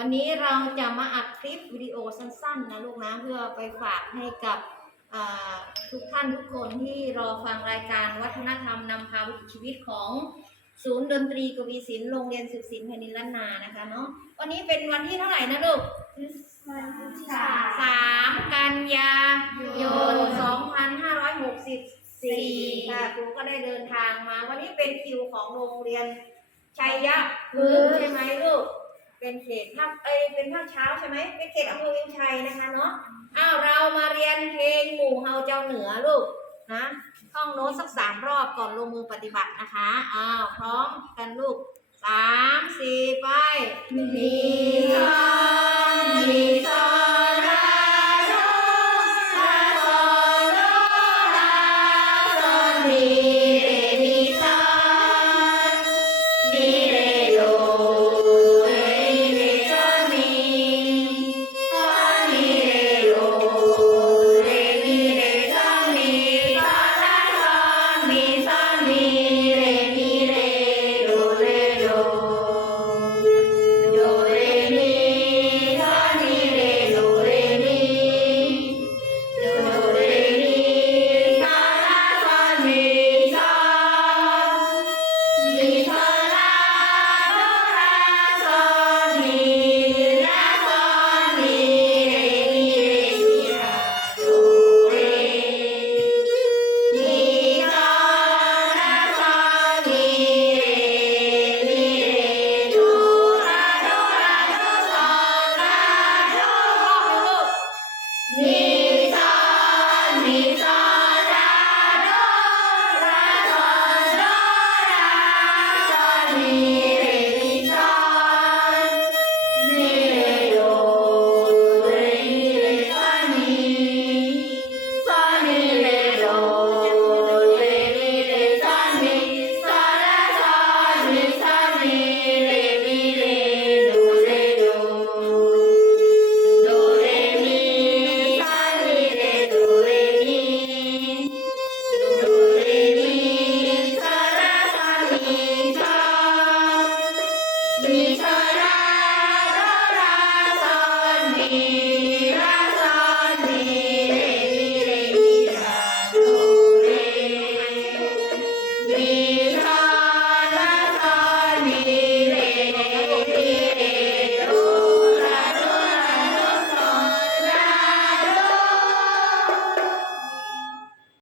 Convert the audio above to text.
วันนี้เราจะมาอัดคลิปวิดีโอสั้นๆนะลูกนะเพื่อไปฝากให้กับทุกท่านทุกคนที่รอฟังรายการวัฒนธรรมนำพาวิถีชีวิตของศูนย์ดนตรีกวีศิลป์โรงเรียนสืบศิลป์แผ่นดินล้านนานะคะเนาะวันนี้เป็นวันที่เท่าไหร่นะลูกสามกันยายน2564ค่ะครูก็ได้เดินทางมา วันนี้เป็นคิวของโรงเรียนชัยยะพฤกษ์ใช่ไหมลูก เป็นเขตภาคเอยเป็นภาคเช้าใช่ไหมเป็นเขตอำเภอเวียงชัยนะคะเนาะอ้าวเรามาเรียนเพลงหมู่เฮาเจ้าเหนือลูกนะท่องโน้ตสักสามรอบก่อนลงมือปฏิบัตินะคะอ้าวพร้อมกันลูกสามสี่ไปมี